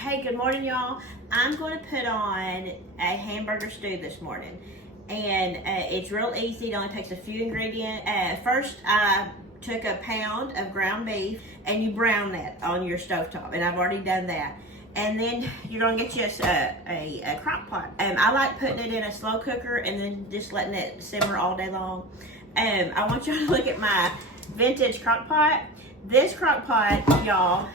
Hey, good morning, y'all. I'm going to put on a hamburger stew this morning. And it's real easy. It only takes a few ingredients. First, I took a pound of ground beef and you brown that on your stovetop. And I've already done that. And then you're going to get you a crock pot. I like putting it in a slow cooker and then just letting it simmer all day long. I want y'all to look at my vintage crock pot. This crock pot, y'all,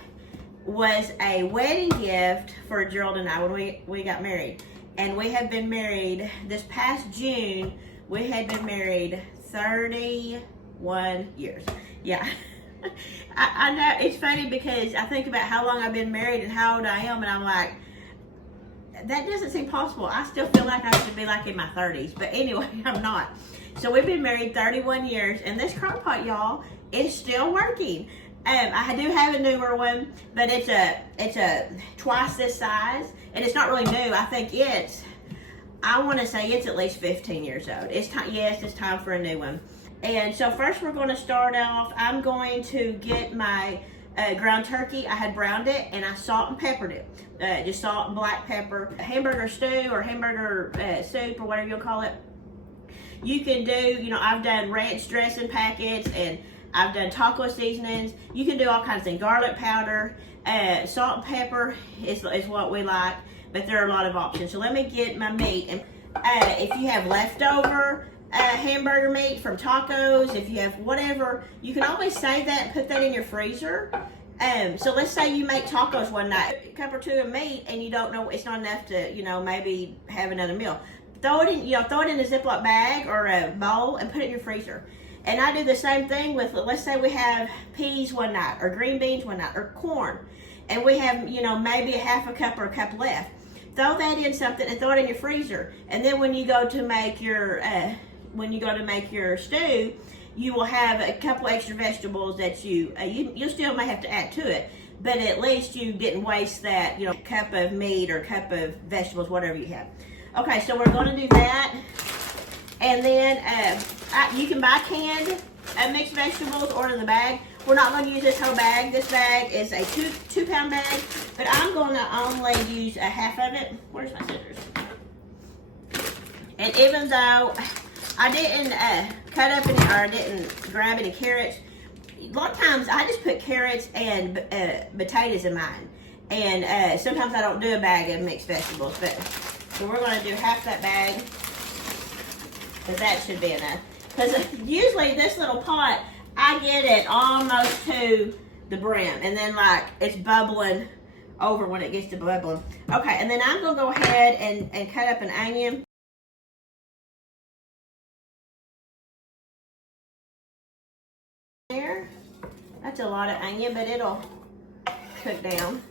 was a wedding gift for Gerald and I when we got married. And we have been married, this past June, we had been married 31 years. Yeah. I know, it's funny because I think about how long I've been married and how old I am, and I'm like, that doesn't seem possible. I still feel like I should be like in my 30s, but anyway, I'm not. So we've been married 31 years, and this crock pot, y'all, is still working. I do have a newer one, but it's a twice this size, and it's not really new. I think I want to say it's at least 15 years old. It's time. Yes, it's time for a new one. And so first we're going to start off. I'm going to get my ground turkey. I had browned it and I salt and peppered it. Just salt and black pepper. Hamburger stew or hamburger soup or whatever you'll call it. You can do, I've done ranch dressing packets and I've done taco seasonings. You can do all kinds of things. Garlic powder, salt and pepper is what we like, but there are a lot of options. So let me get my meat. And if you have leftover hamburger meat from tacos, if you have whatever, you can always save that and put that in your freezer. So let's say you make tacos one night, a cup or two of meat, and you don't know, it's not enough to, maybe have another meal. Throw it in a Ziploc bag or a bowl and put it in your freezer. And I do the same thing with, let's say we have peas one night, or green beans one night, or corn, and we have, maybe a half a cup or a cup left. Throw that in something and throw it in your freezer. And then when you go to make your stew, you will have a couple extra vegetables that you still may have to add to it, but at least you didn't waste that, cup of meat or cup of vegetables, whatever you have. Okay, so we're going to do that. And then you can buy canned mixed vegetables or in the bag. We're not going to use this whole bag. This bag is a two-pound bag, but I'm going to only use a half of it. Where's my scissors? And even though I didn't cut up any, or I didn't grab any carrots, a lot of times I just put carrots and potatoes in mine. And sometimes I don't do a bag of mixed vegetables, but so we're going to do half that bag. Because that should be enough. Because usually this little pot, I get it almost to the brim. And then it's bubbling over when it gets to bubbling. Okay, and then I'm going to go ahead and cut up an onion. There. That's a lot of onion, but it'll cook down.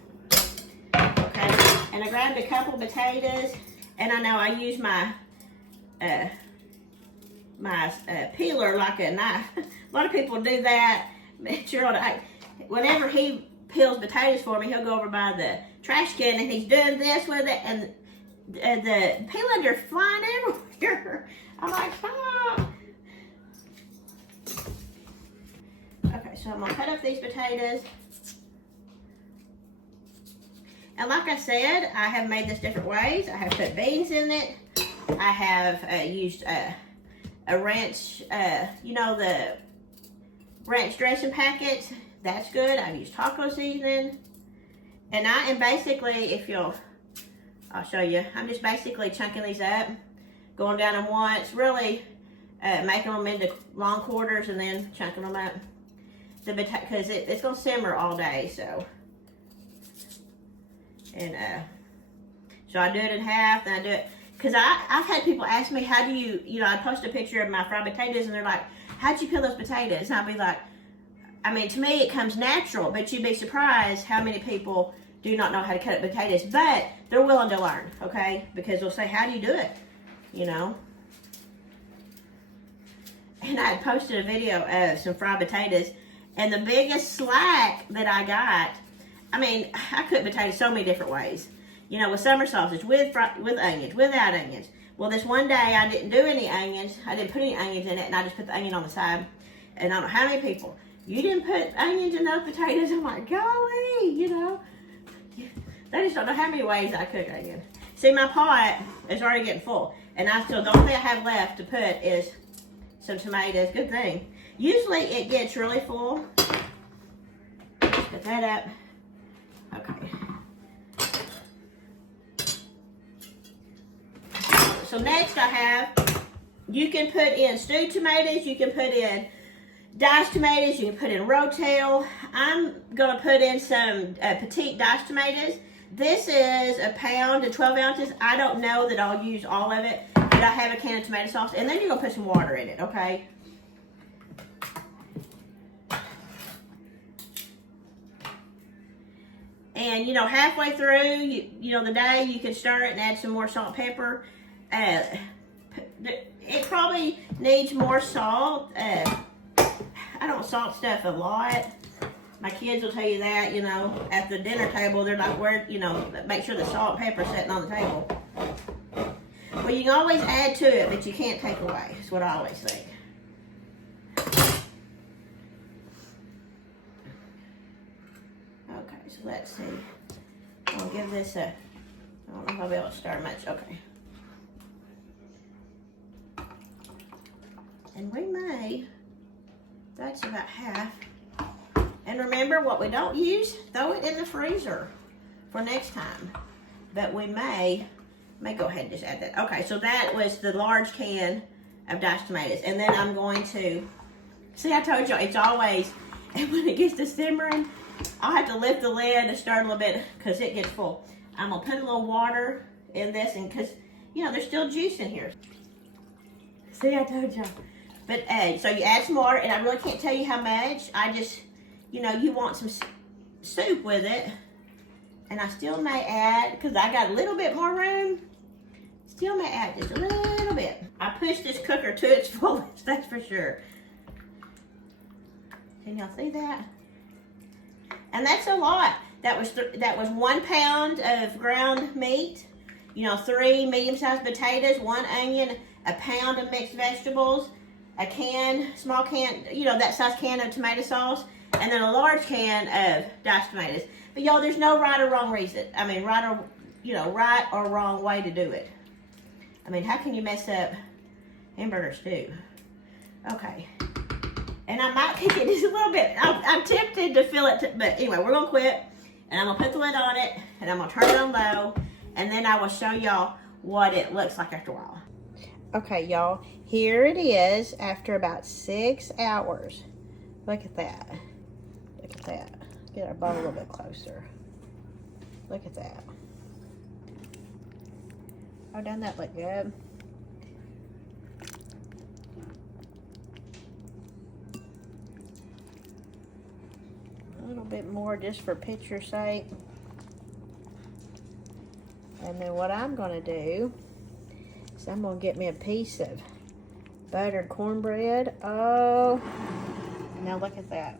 Okay, and I grabbed a couple potatoes. And I know I use my peeler like a knife. A lot of people do that. Gerald, whenever he peels potatoes for me, he'll go over by the trash can and he's doing this with it, and the peelings are flying everywhere. I'm like, stop. Okay, so I'm gonna cut up these potatoes. And like I said, I have made this different ways. I have put beans in it. I have used a ranch, the ranch dressing packets. That's good. I've used taco seasoning. And I am basically, I'll show you. I'm just basically chunking these up, going down them once, really making them into long quarters and then chunking them up. Because it's going to simmer all day, so. And so I do it in half, then I do it. Because I've had people ask me, how do you, I post a picture of my fried potatoes and they're like, how'd you peel those potatoes? And I'll be like, to me it comes natural, but you'd be surprised how many people do not know how to cut up potatoes, but they're willing to learn, okay? Because they'll say, how do you do it? And I had posted a video of some fried potatoes, and the biggest slack that I got, I cook potatoes so many different ways. With summer sausage, with onions, without onions. Well, this one day I didn't do any onions. I didn't put any onions in it, and I just put the onion on the side. And I don't know how many people, you didn't put onions in those potatoes. I'm like, golly, They just don't know how many ways I cook again. See, my pot is already getting full. And I still, the only thing I have left to put is some tomatoes. Good thing. Usually it gets really full. Just put that up. Okay. So next I have, you can put in stewed tomatoes, you can put in diced tomatoes, you can put in rotel. I'm gonna put in some petite diced tomatoes. This is a pound to 12 ounces. I don't know that I'll use all of it, but I have a can of tomato sauce. And then you're gonna put some water in it, okay? And you know, halfway through, you know, the day, you can stir it and add some more salt and pepper. It probably needs more salt. I don't salt stuff a lot. My kids will tell you that, you know, at the dinner table, they're like, where, you know, make sure the salt and pepper's sitting on the table. Well, you can always add to it, but you can't take away. That's what I always think. Okay, so let's see. I'll give this a, I don't know if I'll be able to stir much. Okay. And we may, that's about half. And remember, what we don't use, throw it in the freezer for next time. But we may go ahead and just add that. Okay, so that was the large can of diced tomatoes. And then I'm going to, see, I told you, it's always, and when it gets to simmering, I'll have to lift the lid and stir a little bit because it gets full. I'm going to put a little water in this, and because, you know, there's still juice in here. See, I told you. But so you add some water, and I really can't tell you how much. I just, you know, you want some soup with it. And I still may add, because I got a little bit more room, still may add just a little bit. I pushed this cooker to its fullest, that's for sure. Can y'all see that? And that's a lot. That was 1 pound of ground meat, you know, 3 medium-sized potatoes, 1 onion, a pound of mixed vegetables, a can, small can, you know, that size can of tomato sauce, and then a large can of diced tomatoes. But y'all, there's no right or wrong reason. I mean, right or wrong way to do it. I mean, how can you mess up hamburger stew? Okay. And I might cook it just a little bit. I'm tempted to fill it, but anyway, we're gonna quit. And I'm gonna put the lid on it, and I'm gonna turn it on low, and then I will show y'all what it looks like after a while. Okay, y'all, here it is after about 6 hours. Look at that. Look at that. Get our bowl a little bit closer. Look at that. Oh, doesn't that look good? A little bit more just for picture's sake. And then what I'm gonna do is I'm gonna get me a piece of buttered cornbread. Oh, now look at that.